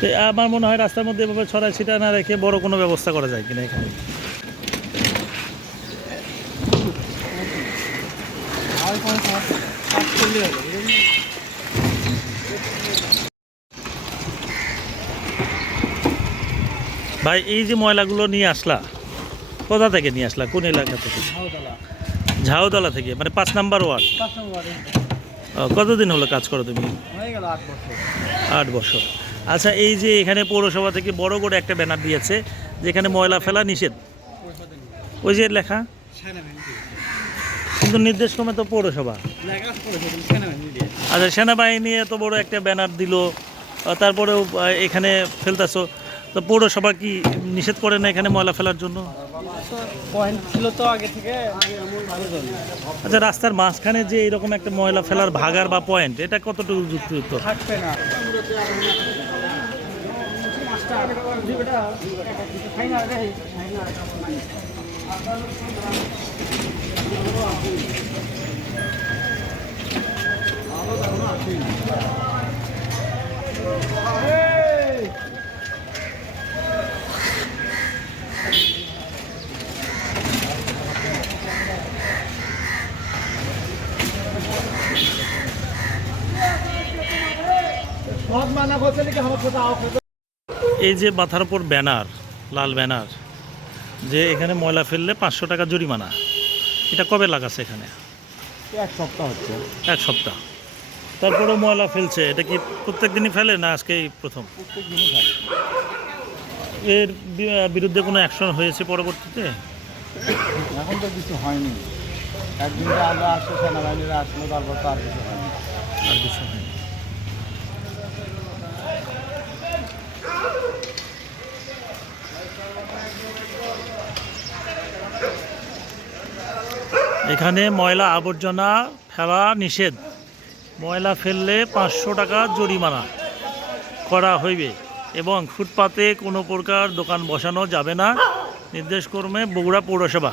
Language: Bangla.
তো আমার মনে হয় রাস্তার মধ্যে এভাবে ছড়াই ছিটা না রেখে বড় কোনো ব্যবস্থা করা যায় কিনা এখানে? ভাই এই যে ময়লাগুলো নিয়ে আসলা কোথা থেকে নিয়ে আসলা? কোন এলাকা থেকে? ঝাউতলা। থেকে মানে পাঁচ নাম্বার ওয়ার্ড। কতদিন হলো কাজ করো তুমি? আট বছর। আচ্ছা এই যে এখানে পৌরসভা থেকে বড় করে একটা ব্যানার দিয়েছে যেখানে ময়লা ফেলা নিষেধ। ওই যে লেখা? কিন্তু নির্দেশ ক্রমে তো পৌরসভা। আচ্ছা সেনাবাহিনী এত বড় একটা ব্যানার দিল তারপরেও এখানে ফেলতেছো। তো পৌরসভা কি নিষেধ করে না এখানে ময়লা ফেলার জন্য? পয়েন্ট ছিল তো আগে থেকে। আচ্ছা রাস্তার মাঝখানে যে এরকম একটা ময়লা ফেলার ভাগার বা পয়েন্ট এটা কতটুকু যুক্তিযুক্ত? থাকবে না। এই যে মাথার উপর ব্যানার লাল ব্যানার যে এখানে ময়লা ফেললে পাঁচশো টাকা জরিমানা এটা কবে লাগাছে এখানে? এক সপ্তাহ হচ্ছে। এক সপ্তাহ। তারপরেও ময়লা ফেলছে এটা কি প্রত্যেক দিনই ফেলে না আজকেই প্রথম? এর বিরুদ্ধে কোনো অ্যাকশন হয়েছে পরবর্তীতে? এখন তো কিছু হয়নি। একদিন আসলো সেনাবাহিনীরা আসলো তারপর তো আর কিছু হয়নি। আর কিছু হয়নি। এখানে ময়লা আবর্জনা ফেলা নিষেধ। ময়লা ফেললে পাঁচশো টাকা জরিমানা করা হইবে এবং ফুটপাতে কোনো প্রকার দোকান বসানো যাবে না, নির্দেশ কর্মে বগুড়া পৌরসভা।